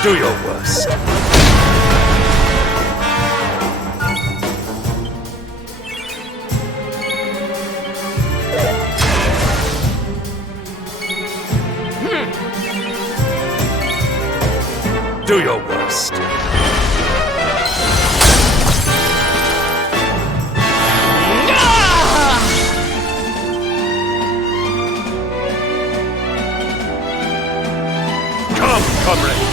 Do your worst. Do your worst. Come, comrades!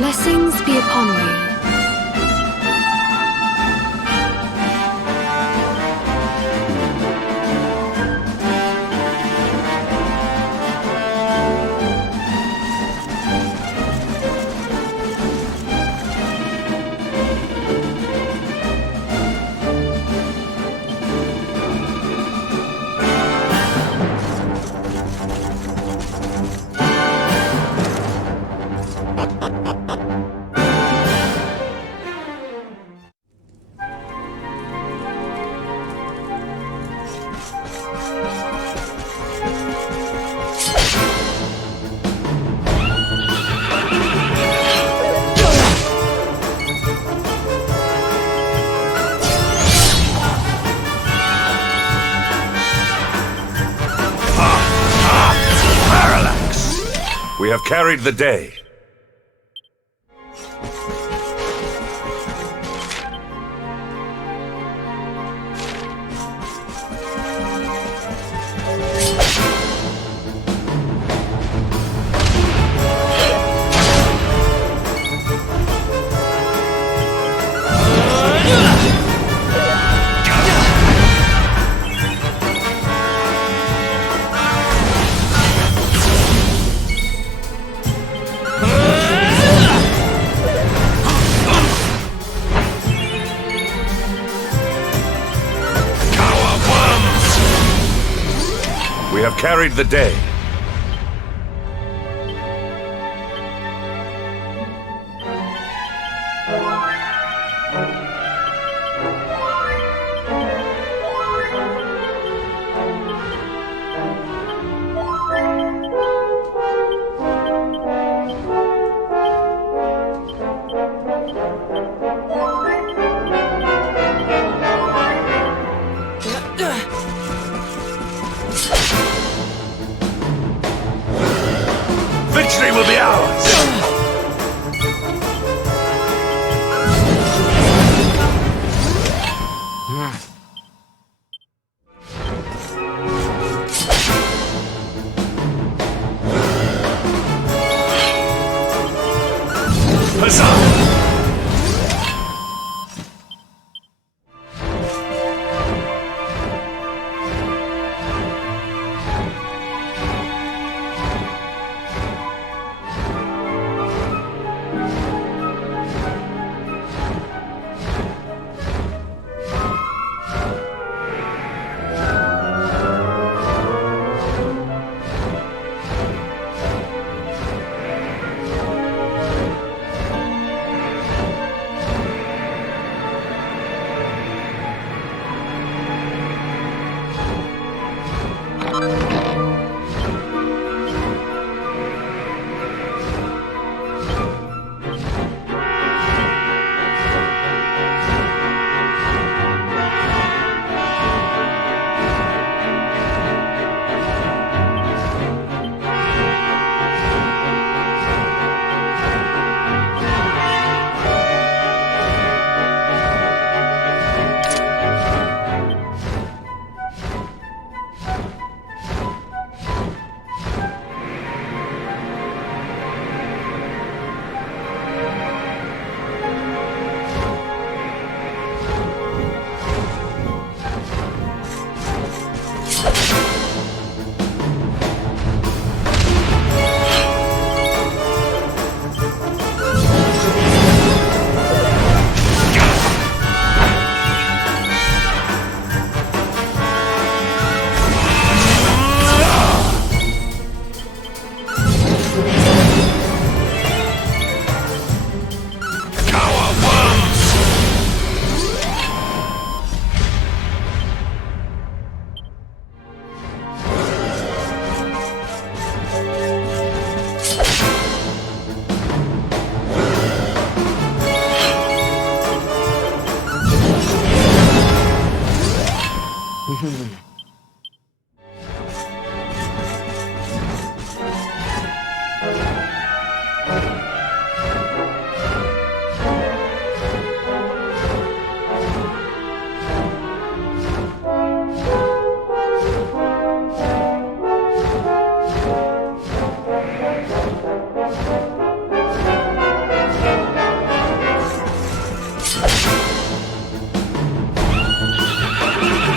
Blessings be upon you. We have carried the day. have carried the day. Victory will be ours! Huzzah!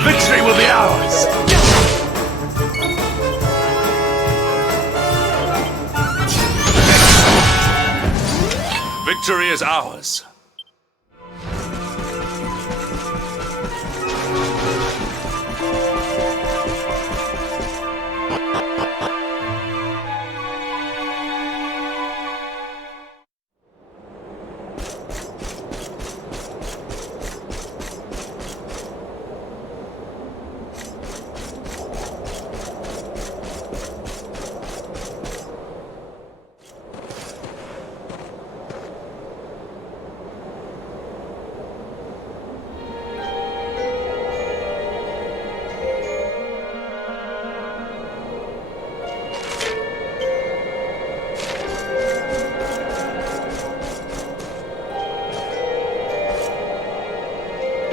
Victory will be ours! Victory is ours.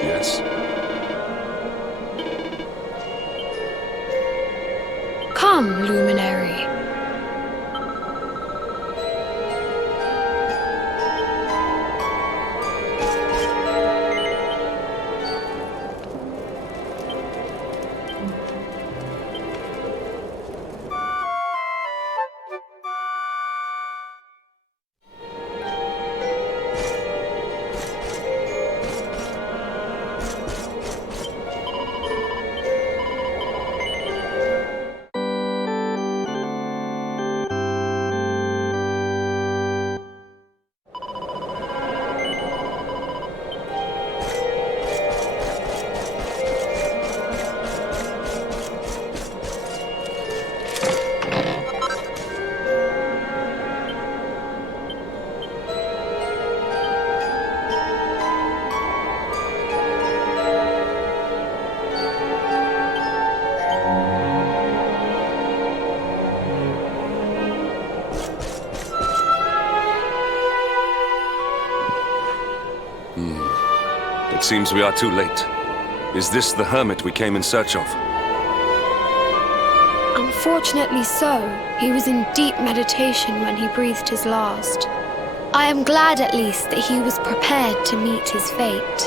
Yes. Come, luminary. seems we are too late. Is this the hermit we came in search of? Unfortunately so. He was in deep meditation when he breathed his last. I am glad at least that he was prepared to meet his fate.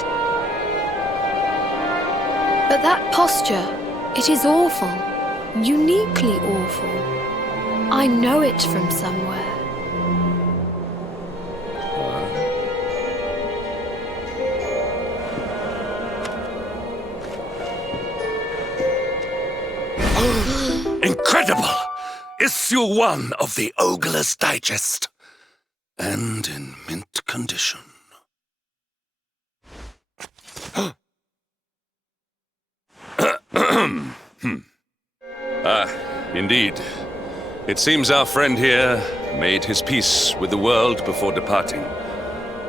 But that posture, it is awful. Uniquely awful. I know it from somewhere. Incredible! Issue 1 of the Ogler's Digest. And in mint condition. Indeed. It seems our friend here made his peace with the world before departing.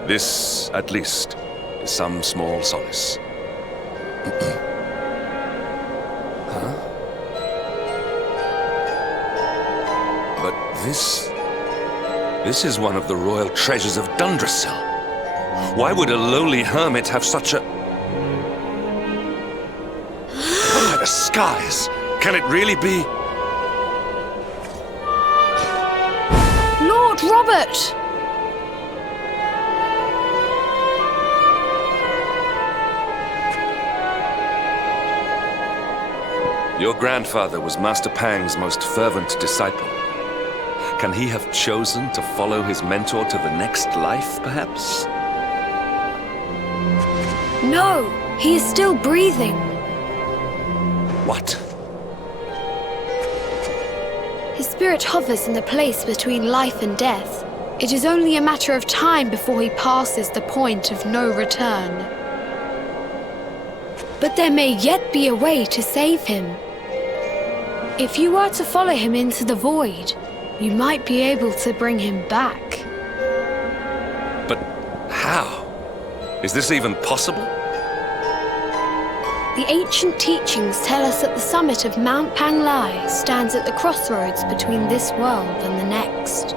This, at least, is some small solace. But this is one of the royal treasures of Dundrasil. Why would a lowly hermit have such a... By the skies! Can it really be? Lord Robert! Your grandfather was Master Pang's most fervent disciple. Can he have chosen to follow his mentor to the next life, perhaps? No, he is still breathing. What? His spirit hovers in the place between life and death. It is only a matter of time before he passes the point of no return. But there may yet be a way to save him. If you were to follow him into the void, you might be able to bring him back. But how? Is this even possible? The ancient teachings tell us that the summit of Mount Panglai stands at the crossroads between this world and the next.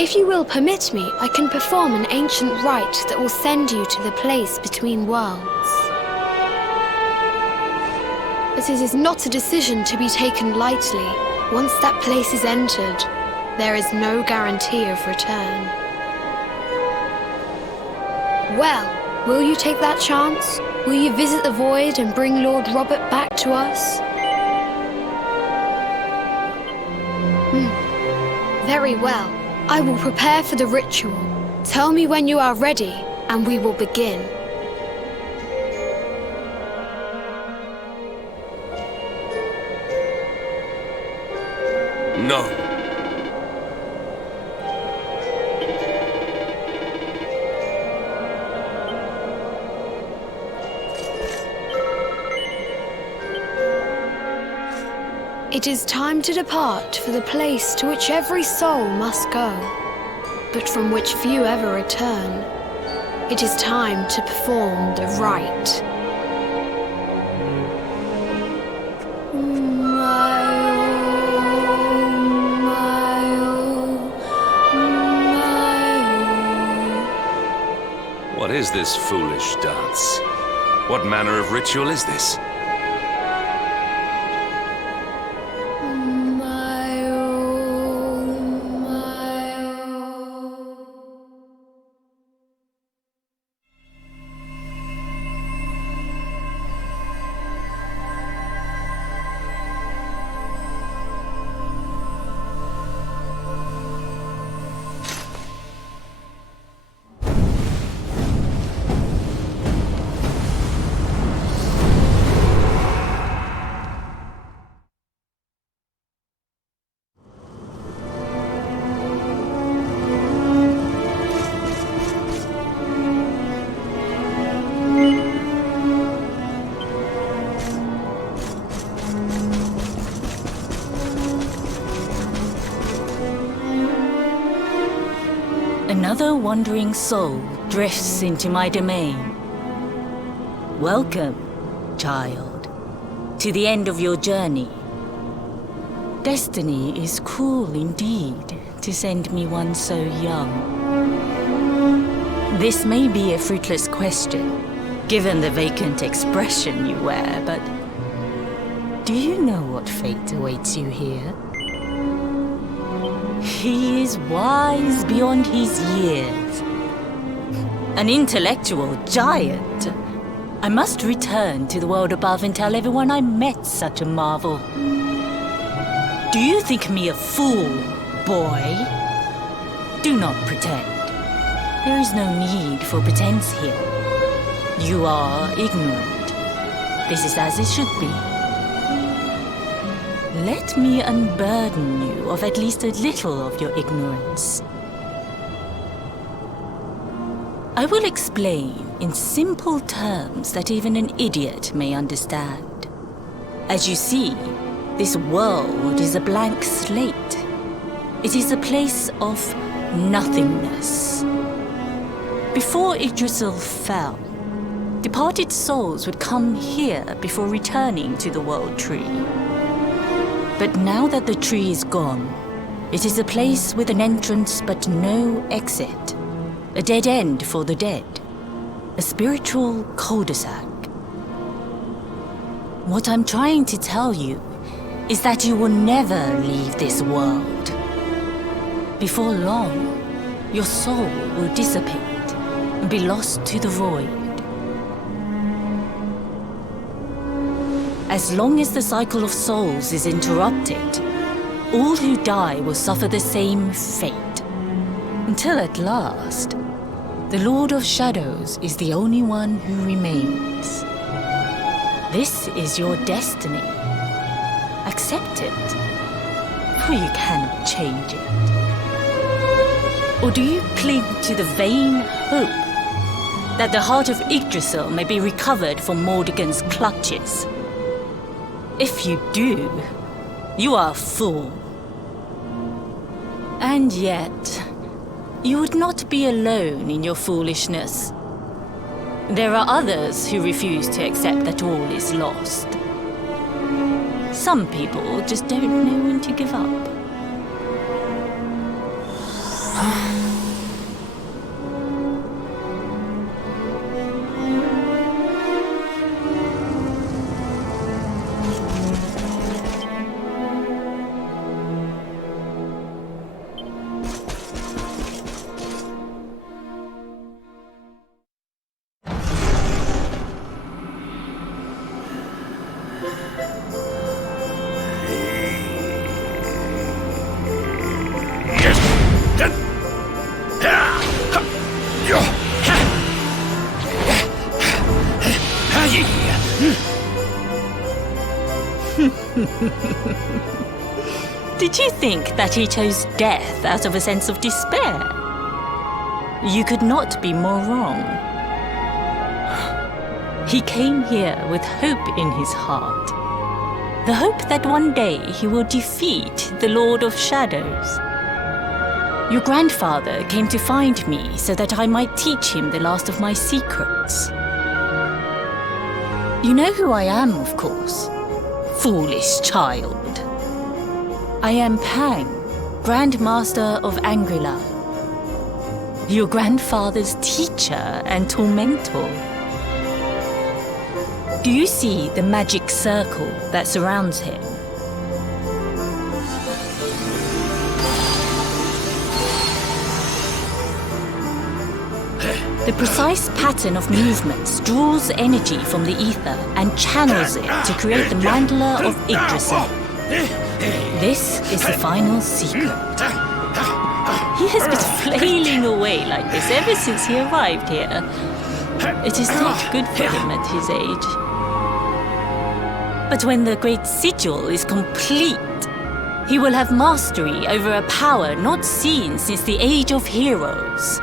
If you will permit me, I can perform an ancient rite that will send you to the place between worlds. But it is not a decision to be taken lightly. Once that place is entered, there is no guarantee of return. Well, will you take that chance? Will you visit the void and bring Lord Robert back to us? Very well. I will prepare for the ritual. Tell me when you are ready, and we will begin. No. It is time to depart for the place to which every soul must go, but from which few ever return. It is time to perform the rite. What is this foolish dance? What manner of ritual is this? Another wandering soul drifts into my domain. Welcome, child, to the end of your journey. Destiny is cruel indeed to send me one so young. This may be a fruitless question, given the vacant expression you wear, but do you know what fate awaits you here? He is wise beyond his years. An intellectual giant. I must return to the world above and tell everyone I met such a marvel. Do you think me a fool, boy? Do not pretend. There is no need for pretense here. You are ignorant. This is as it should be. Let me unburden you of at least a little of your ignorance. I will explain in simple terms that even an idiot may understand. As you see, this world is a blank slate. It is a place of nothingness. Before Yggdrasil fell, departed souls would come here before returning to the World Tree. But now that the tree is gone, it is a place with an entrance but no exit. A dead end for the dead. A spiritual cul-de-sac. What I'm trying to tell you is that you will never leave this world. Before long, your soul will dissipate and be lost to the void. As long as the cycle of souls is interrupted, all who die will suffer the same fate. Until at last, the Lord of Shadows is the only one who remains. This is your destiny. Accept it, for you cannot change it. Or do you cling to the vain hope that the heart of Yggdrasil may be recovered from Mordegon's clutches? If you do, you are a fool. And yet, you would not be alone in your foolishness. There are others who refuse to accept that all is lost. Some people just don't know when to give up. Did you think that he chose death out of a sense of despair? You could not be more wrong. He came here with hope in his heart. The hope that one day he will defeat the Lord of Shadows. Your grandfather came to find me so that I might teach him the last of my secrets. You know who I am, of course. Foolish child. I am Pang, Grand Master of Angrila. Your grandfather's teacher and tormentor. Do you see the magic circle that surrounds him? The precise pattern of movements draws energy from the ether and channels it to create the mandala of Yggdrasil. This is the final secret. He has been flailing away like this ever since he arrived here. It is not good for him at his age. But when the great sigil is complete, he will have mastery over a power not seen since the Age of Heroes.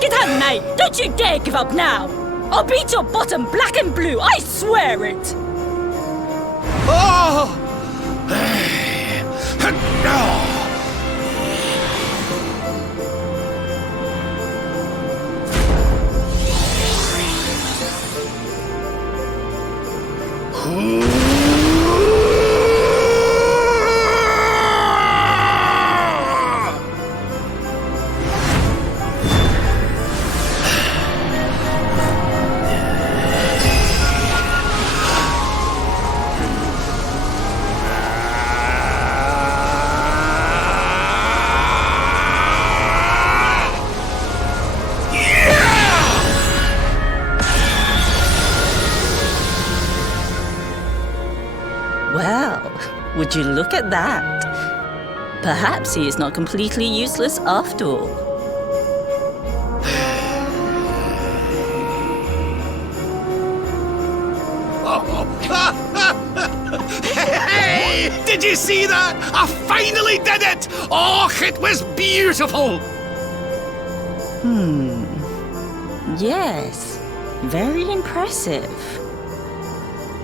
Get out, mate! Don't you dare give up now! I'll beat your bottom black and blue, I swear it! Oh! Would you look at that? Perhaps he is not completely useless after all. Hey! Did you see that? I finally did it! Oh, it was beautiful! Yes, very impressive.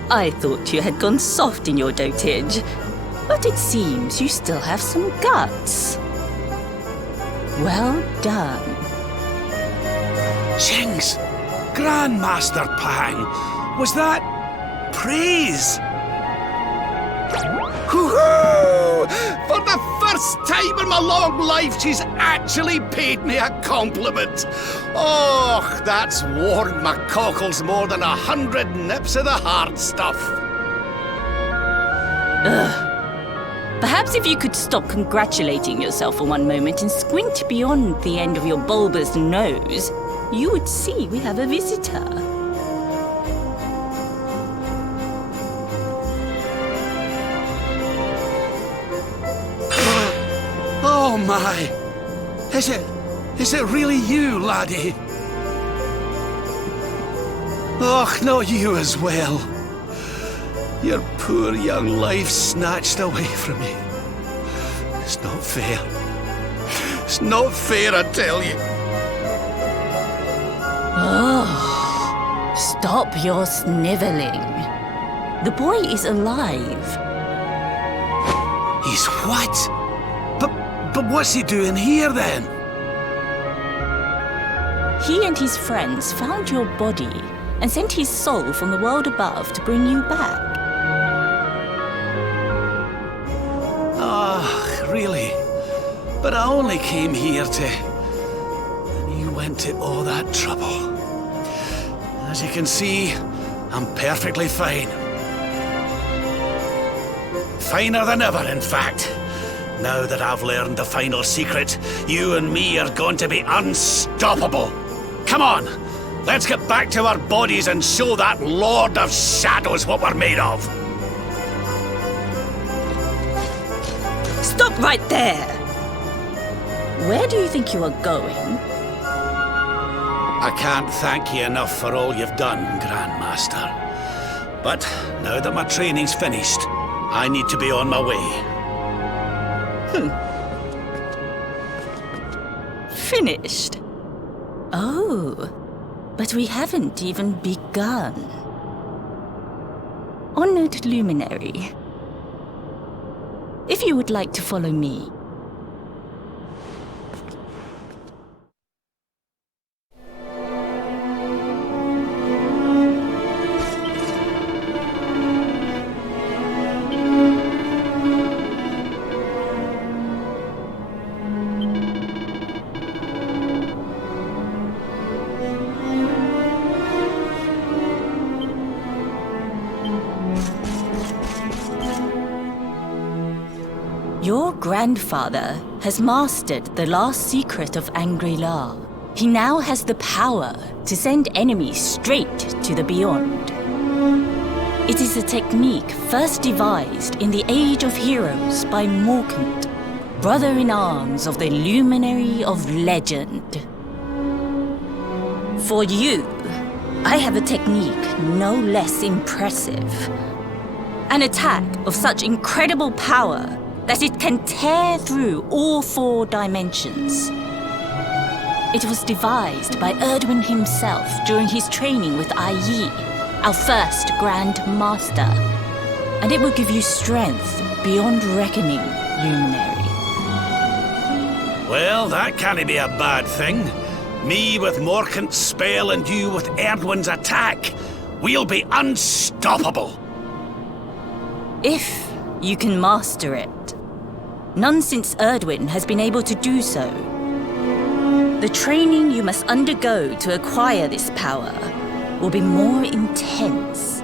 I thought you had gone soft in your dotage, but it seems you still have some guts. Well done. Jinx! Grandmaster Pang! Was that praise? Hoo-hoo! For the first time in my long life, she's actually paid me a compliment. Oh, that's warmed my cockles more than 100 nips of the hard stuff. Perhaps if you could stop congratulating yourself for one moment and squint beyond the end of your bulbous nose, you would see we have a visitor. Oh my! Is it really you, laddie? Och, not you as well. Your poor young life snatched away from you. It's not fair. It's not fair, I tell you. Oh, stop your sniveling. The boy is alive. He's what? But what's he doing here then? He and his friends found your body and sent his soul from the world above to bring you back. Ah, really? But I only came here to... And you went to all that trouble. As you can see, I'm perfectly fine. Finer than ever, in fact. Now that I've learned the final secret, you and me are going to be unstoppable. Come on, let's get back to our bodies and show that Lord of Shadows what we're made of. Stop right there! Where do you think you are going? I can't thank you enough for all you've done, Grandmaster. But now that my training's finished, I need to be on my way. Finished? Oh, but we haven't even begun. Honored Luminary, if you would like to follow me. Your grandfather has mastered the last secret of Angri-La. He now has the power to send enemies straight to the beyond. It is a technique first devised in the Age of Heroes by Morkant, brother-in-arms of the Luminary of Legend. For you, I have a technique no less impressive. An attack of such incredible power that it can tear through all 4 dimensions. It was devised by Erdwin himself during his training with Yi, our first Grand Master, and it will give you strength beyond reckoning, Luminary. Well, that can't be a bad thing. Me with Morkant's spell and you with Erdwin's attack. We'll be unstoppable. If you can master it. None since Erdwin has been able to do so. The training you must undergo to acquire this power will be more intense,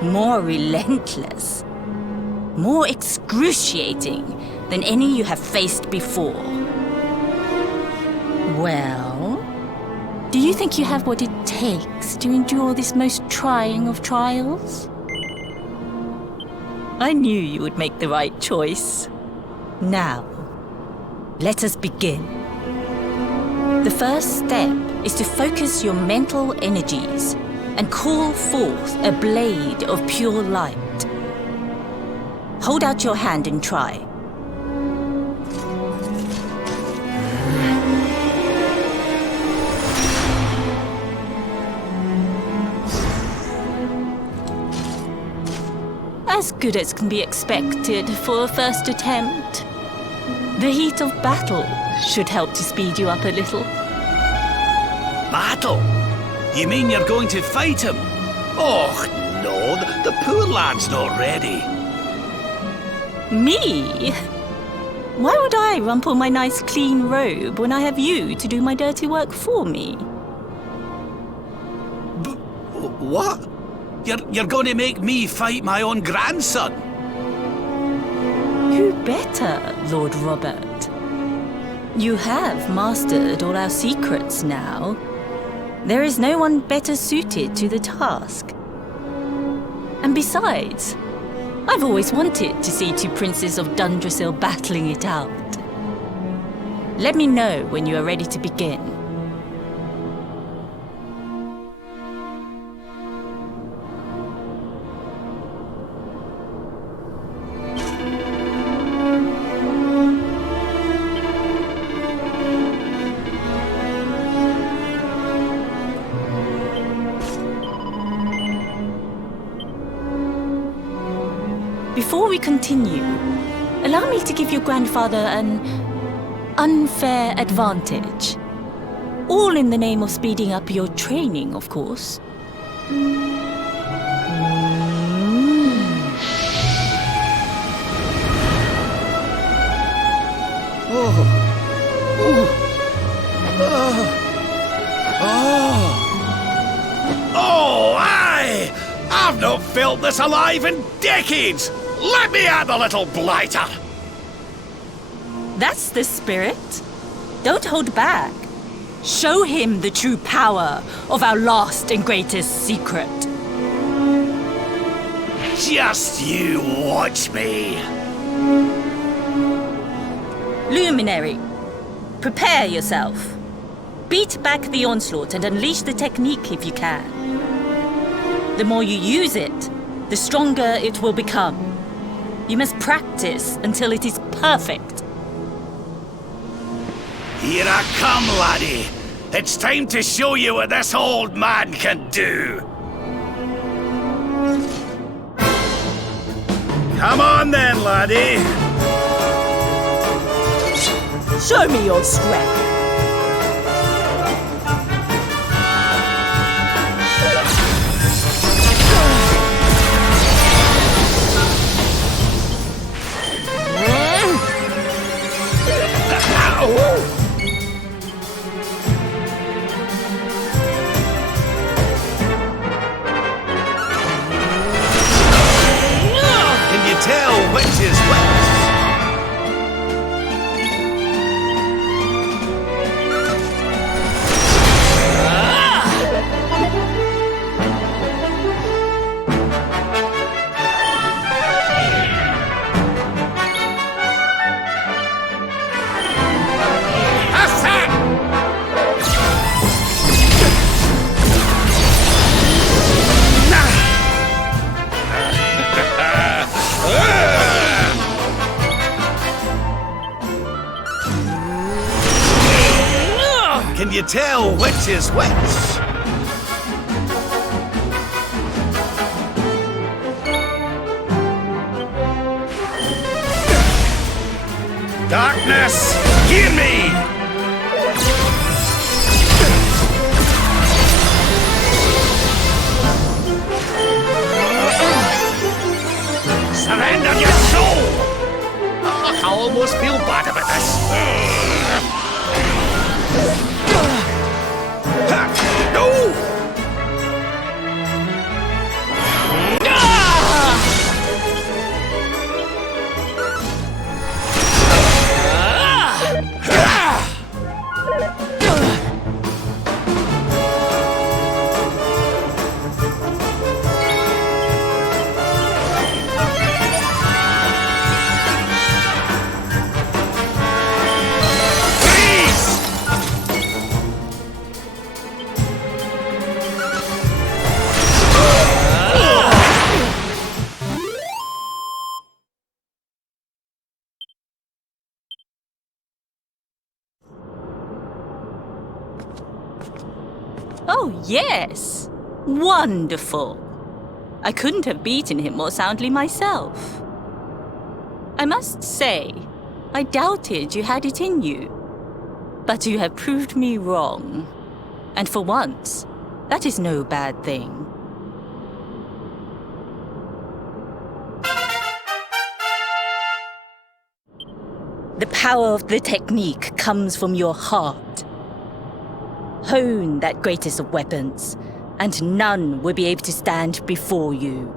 more relentless, more excruciating than any you have faced before. Well, do you think you have what it takes to endure this most trying of trials? I knew you would make the right choice. Now, let us begin. The first step is to focus your mental energies and call forth a blade of pure light. Hold out your hand and try. As good as can be expected for a first attempt. The heat of battle should help to speed you up a little. Battle? You mean you're going to fight him? Oh, no, the poor lad's not ready. Me? Why would I rumple my nice clean robe when I have you to do my dirty work for me? What? You're going to make me fight my own grandson? Who better, Lord Robert? You have mastered all our secrets now. There is no one better suited to the task. And besides, I've always wanted to see two princes of Dundrasil battling it out. Let me know when you are ready to begin. Before we continue, allow me to give your grandfather an unfair advantage. All in the name of speeding up your training, of course. Oh, aye! I've not felt this alive in decades! Let me at the little blighter! That's the spirit. Don't hold back. Show him the true power of our last and greatest secret. Just you watch me. Luminary, prepare yourself. Beat back the onslaught and unleash the technique if you can. The more you use it, the stronger it will become. You must practice until it is perfect. Here I come, laddie. It's time to show you what this old man can do. Come on then, laddie. Show me your strength. Can you tell which is which? Can you tell which is which? Darkness, hear me! Surrender your soul! I almost feel bad about this. No! Oh, yes. Wonderful. I couldn't have beaten him more soundly myself. I must say, I doubted you had it in you. But you have proved me wrong. And for once, that is no bad thing. The power of the technique comes from your heart. Hone that greatest of weapons, and none will be able to stand before you.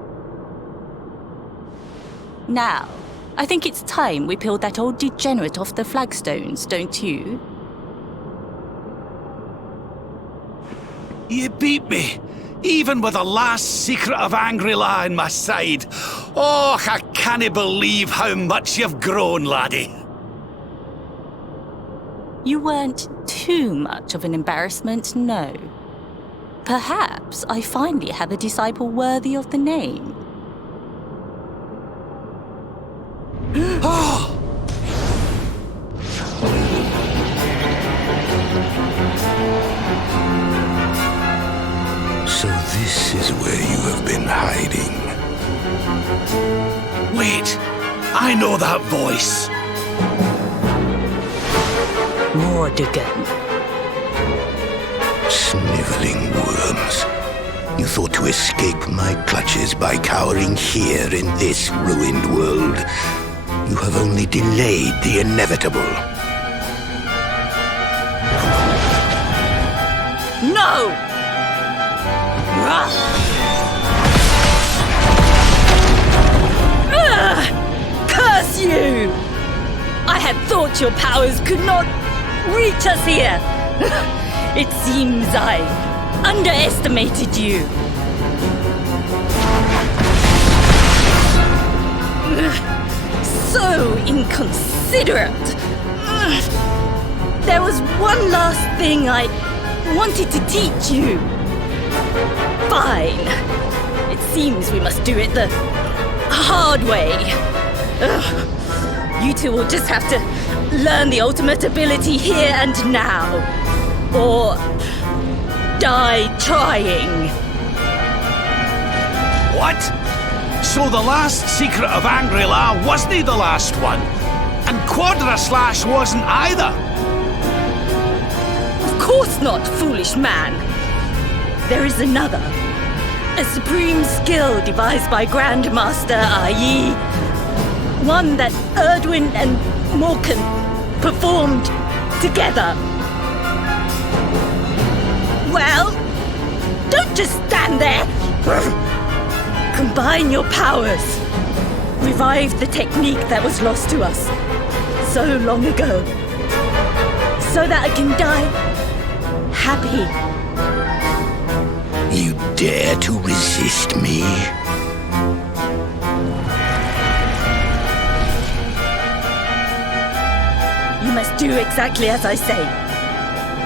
Now, I think it's time we peeled that old degenerate off the flagstones, don't you? You beat me, even with the last secret of Angry-La in my side. Oh, I can't believe how much you've grown, laddie. You weren't too much of an embarrassment, no. Perhaps I finally have a disciple worthy of the name. Oh! So this is where you have been hiding. Wait, I know that voice. Mordigan. Sniveling worms. You thought to escape my clutches by cowering here in this ruined world. You have only delayed the inevitable. No! Curse you! I had thought your powers could not reach us here. It seems I underestimated you. So inconsiderate. There was one last thing I wanted to teach you. Fine. It seems we must do it the hard way. You two will just have to learn the ultimate ability here and now. Or die trying. What? So the last secret of Angry-La wasn't the last one? And Quadra Slash wasn't either? Of course not, foolish man. There is another. A supreme skill devised by Grandmaster, i.e., one that Erdwin and Morkan performed together. Well, don't just stand there. Combine your powers. Revive the technique that was lost to us so long ago. So that I can die happy. You dare to resist me? You must do exactly as I say.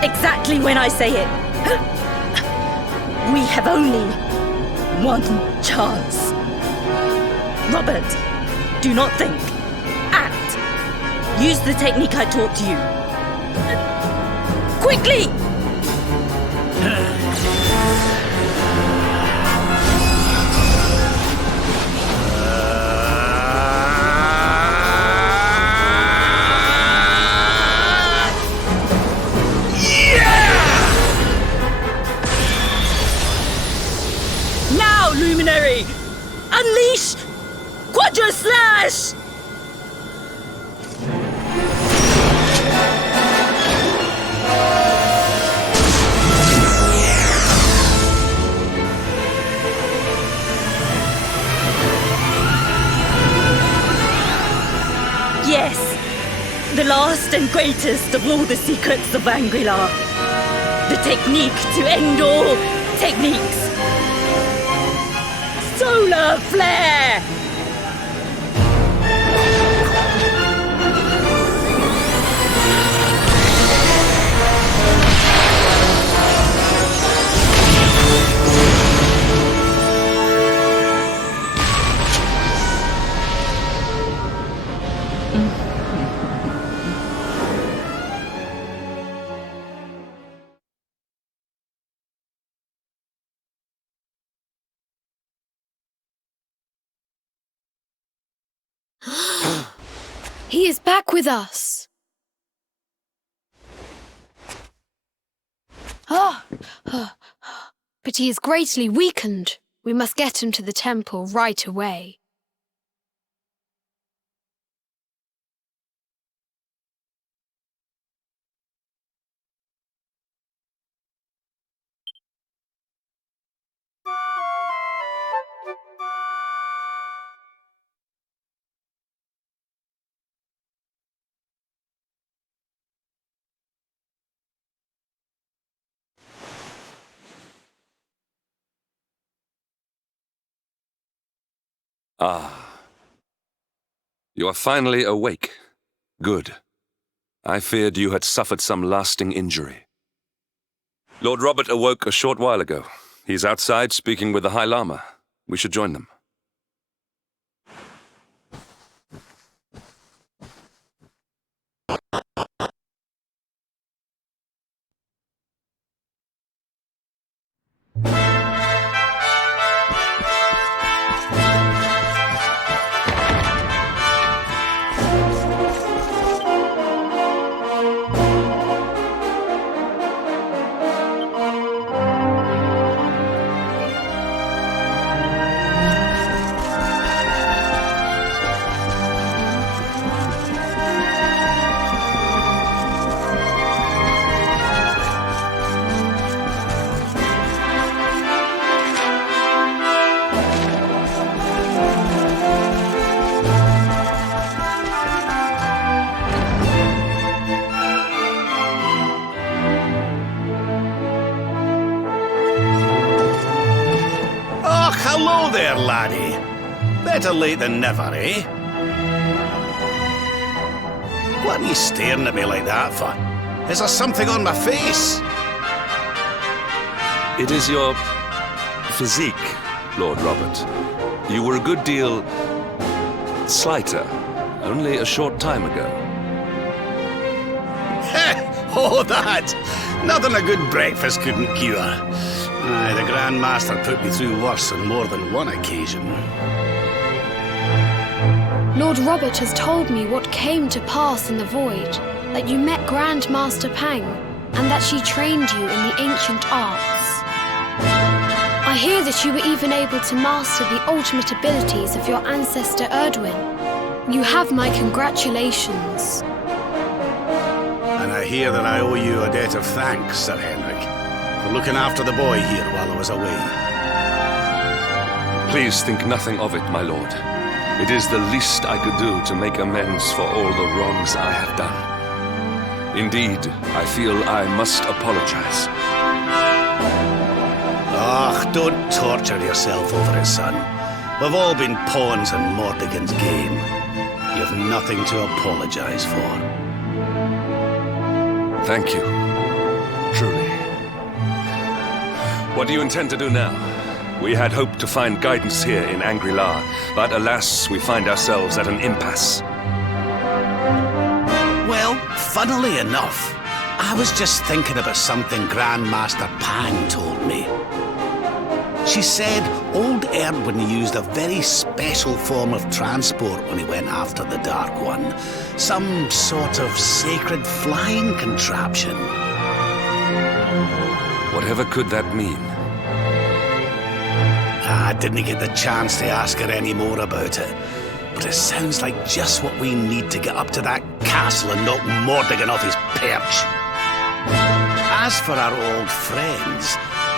Exactly when I say it. We have only one chance. Robert, do not think. Act. Use the technique I taught you. Quickly! Now, Luminary! Unleash Quadra Slash! Yes, the last and greatest of all the secrets of Angry-La. The technique to end all techniques. Solar Flare! He is back with us. But he is greatly weakened. We must get him to the temple right away. Ah. You are finally awake. Good. I feared you had suffered some lasting injury. Lord Robert awoke a short while ago. He's outside speaking with the High Lama. We should join them. Hello there, laddie. Better late than never, eh? What are you staring at me like that for? Is there something on my face? It is your physique, Lord Robert. You were a good deal slighter only a short time ago. Oh, that! Nothing a good breakfast couldn't cure. Aye, the Grand Master put me through worse on more than one occasion. Lord Robert has told me what came to pass in the void, that you met Grand Master Pang, and that she trained you in the ancient arts. I hear that you were even able to master the ultimate abilities of your ancestor Erdwin. You have my congratulations. And I hear that I owe you a debt of thanks, Sir Henrik, for looking after the boy here while I was away. Please think nothing of it, my lord. It is the least I could do to make amends for all the wrongs I have done. Indeed, I feel I must apologize. Ah, don't torture yourself over it, son. We've all been pawns in Mordegon's game. You've nothing to apologize for. Thank you. Truly. What do you intend to do now? We had hoped to find guidance here in Angri-La, but alas, we find ourselves at an impasse. Well, funnily enough, I was just thinking about something Grandmaster Pang told me. She said old Erdwin used a very special form of transport when he went after the Dark One. Some sort of sacred flying contraption. Whatever could that mean? I didn't get the chance to ask her any more about it, but it sounds like just what we need to get up to that castle and knock Mordegon off his perch. As for our old friends,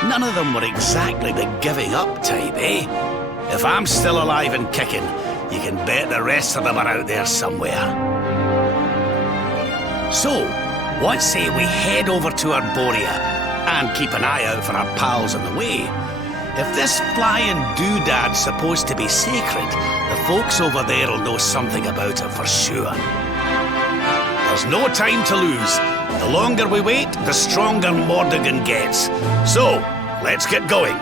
none of them were exactly the giving up type, eh? If I'm still alive and kicking, you can bet the rest of them are out there somewhere. So, what say we head over to Arborea and keep an eye out for our pals on the way? If this flying doodad's supposed to be sacred, the folks over there will know something about it for sure. There's no time to lose. The longer we wait, the stronger Mordegon gets. So, let's get going.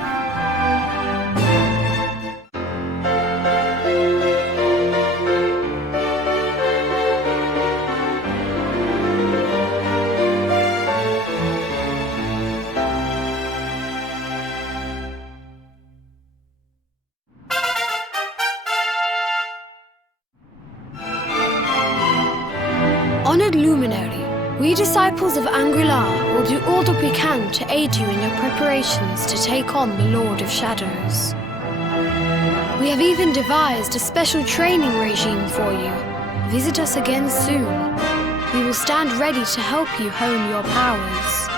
We disciples of Angular will do all that we can to aid you in your preparations to take on the Lord of Shadows. We have even devised a special training regime for you. Visit us again soon. We will stand ready to help you hone your powers.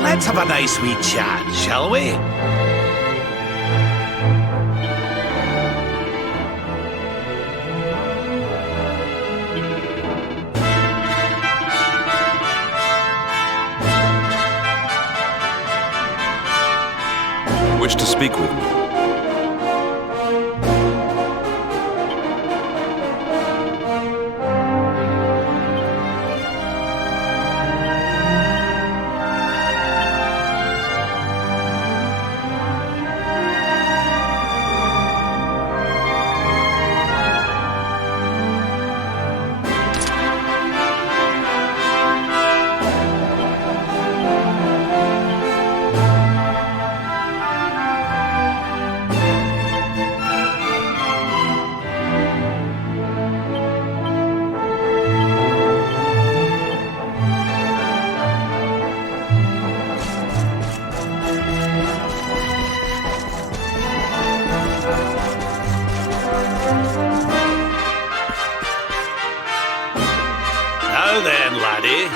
Let's have a nice wee chat, shall we? Wish to speak with me? Now then, laddie.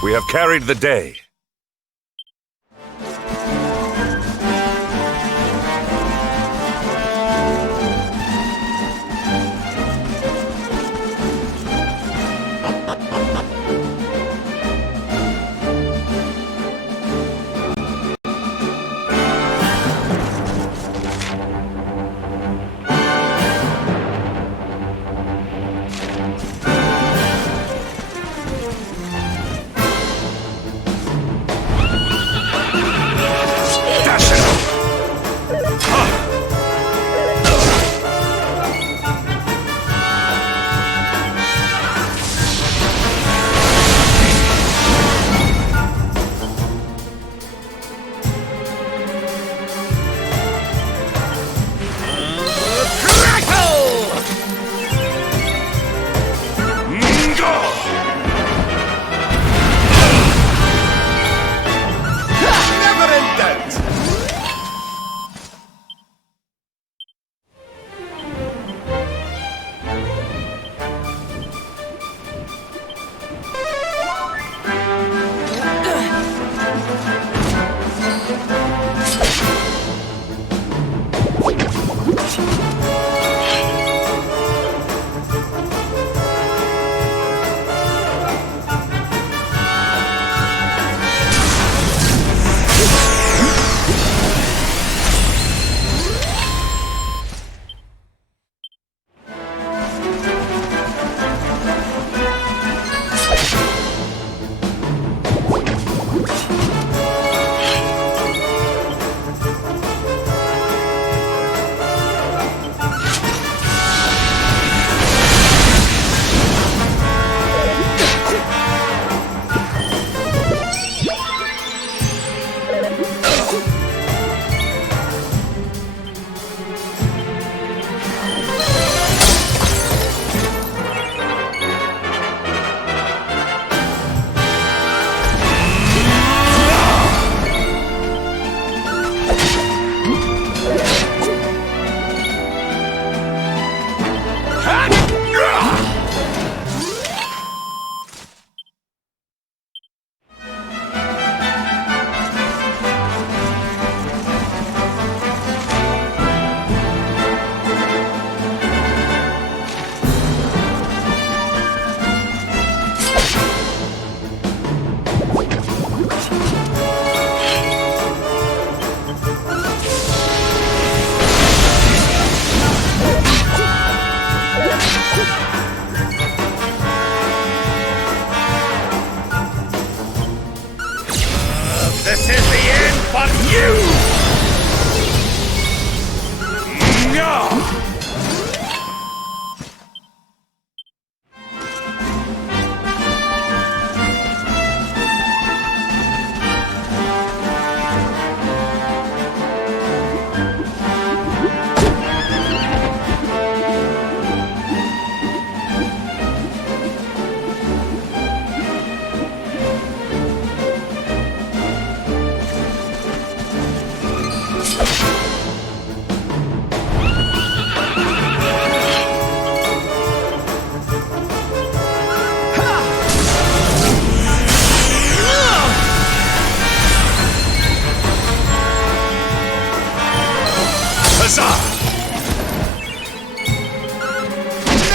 We have carried the day.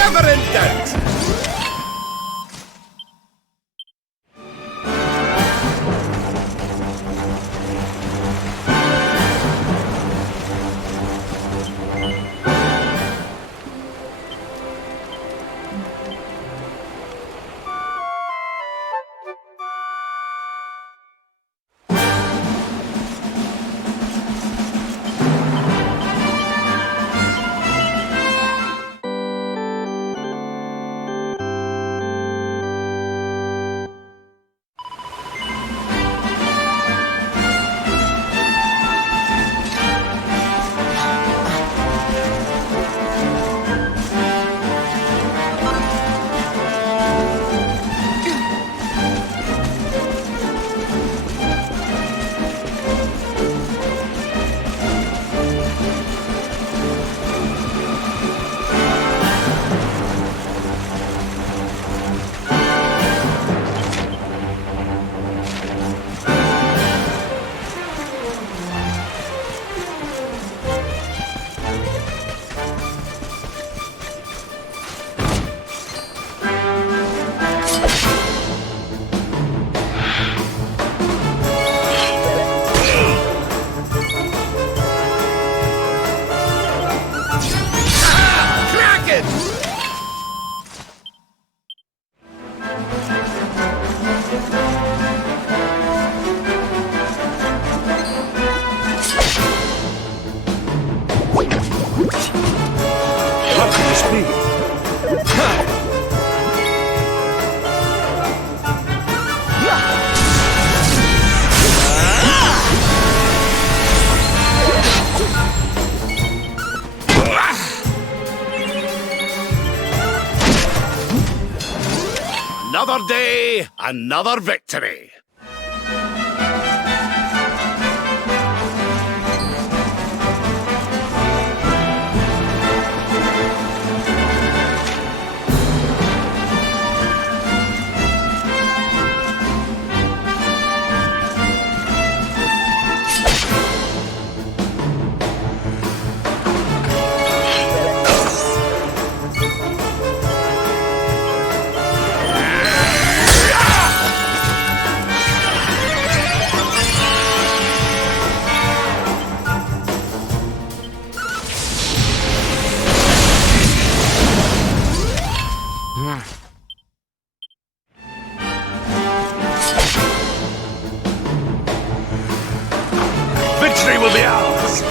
Never in doubt! Another day, another victory. Victory will be ours!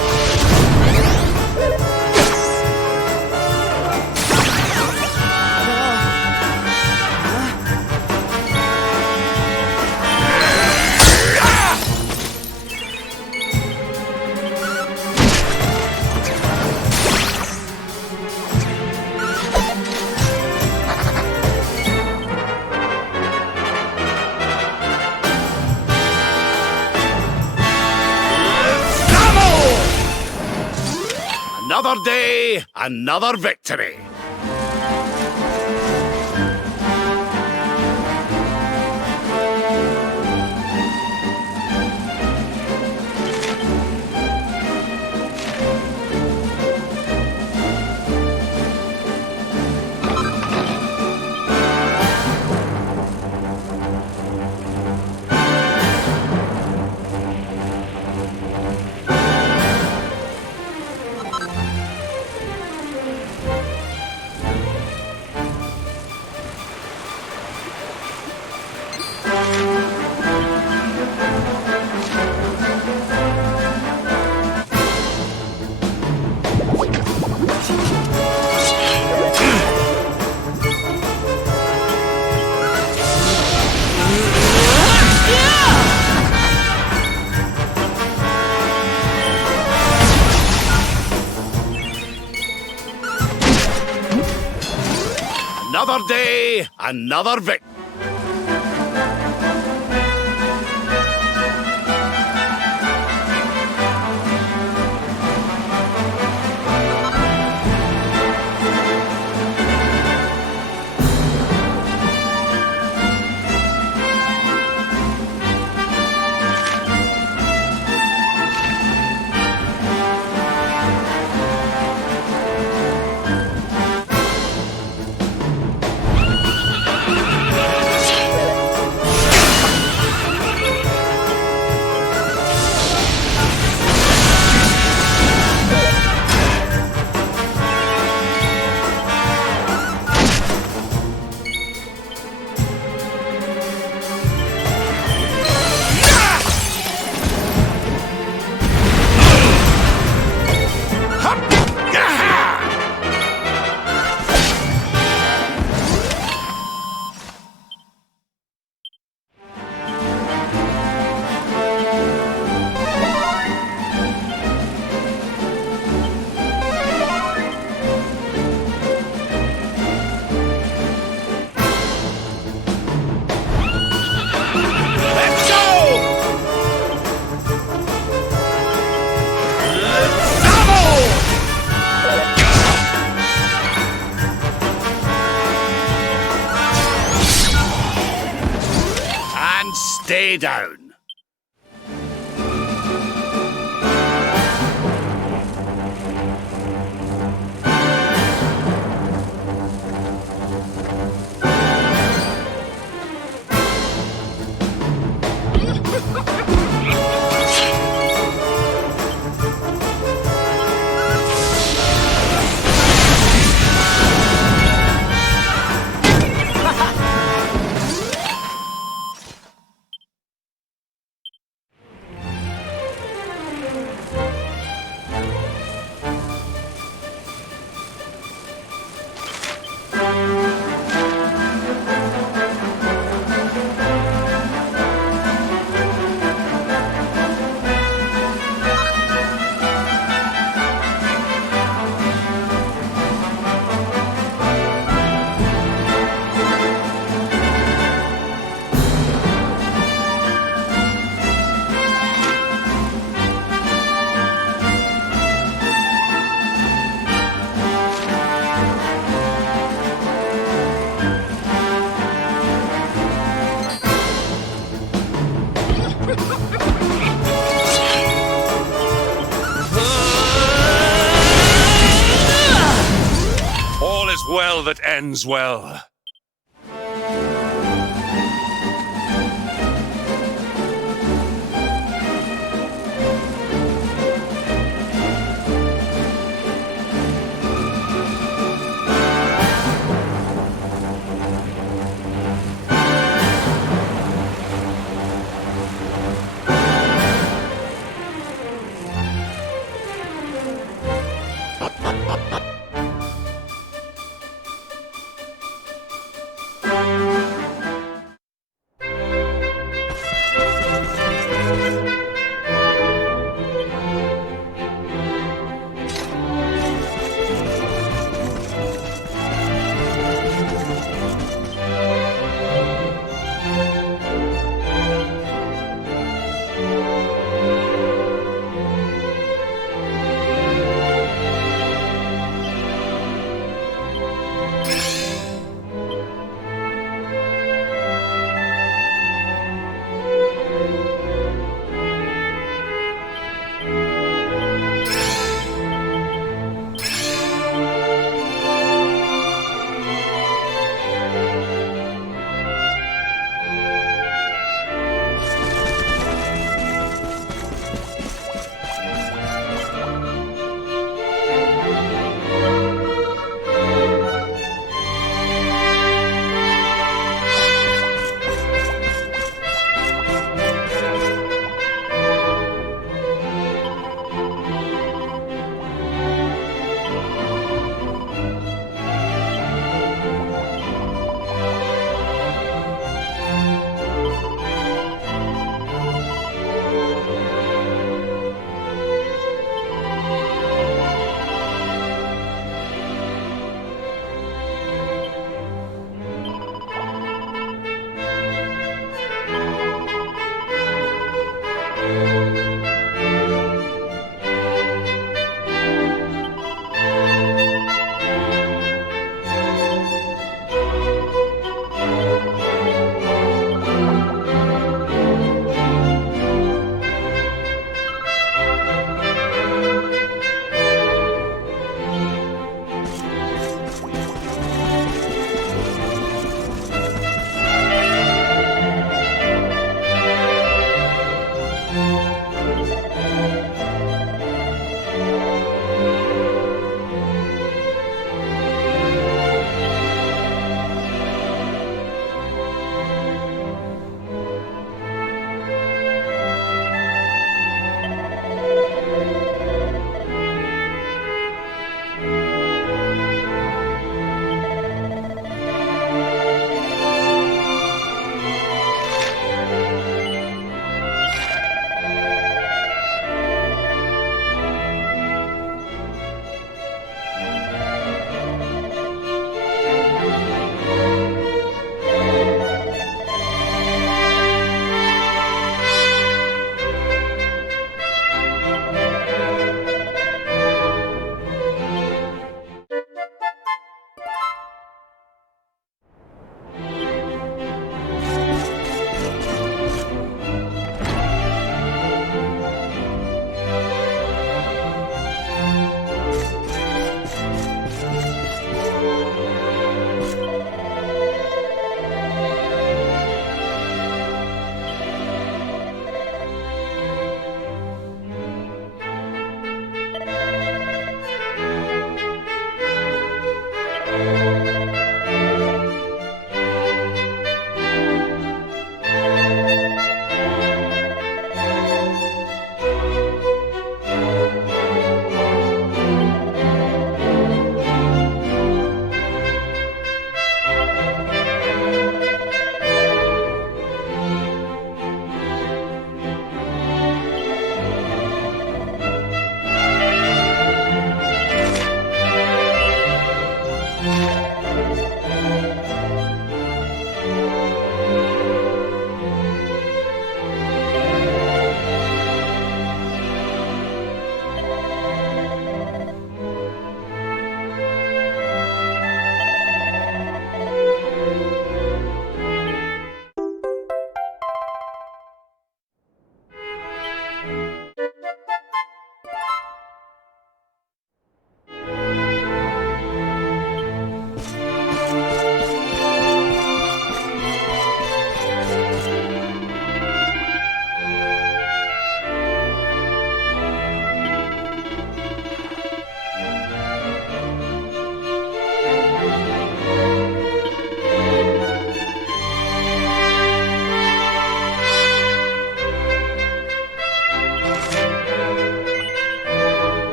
Another day, another victory. Another day, another victory. Stay down. All is well that ends well.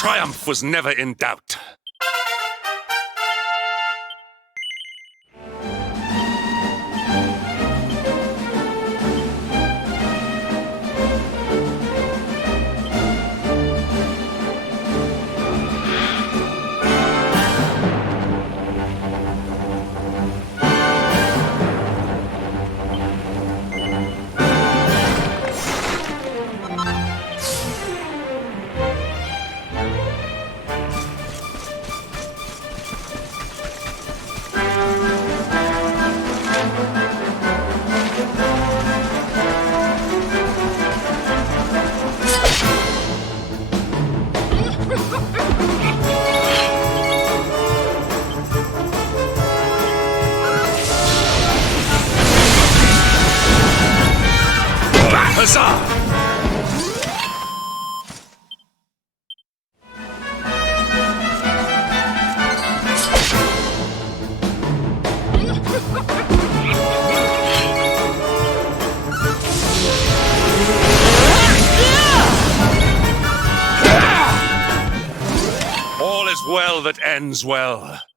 Triumph was never in doubt. Huzzah! All is well that ends well.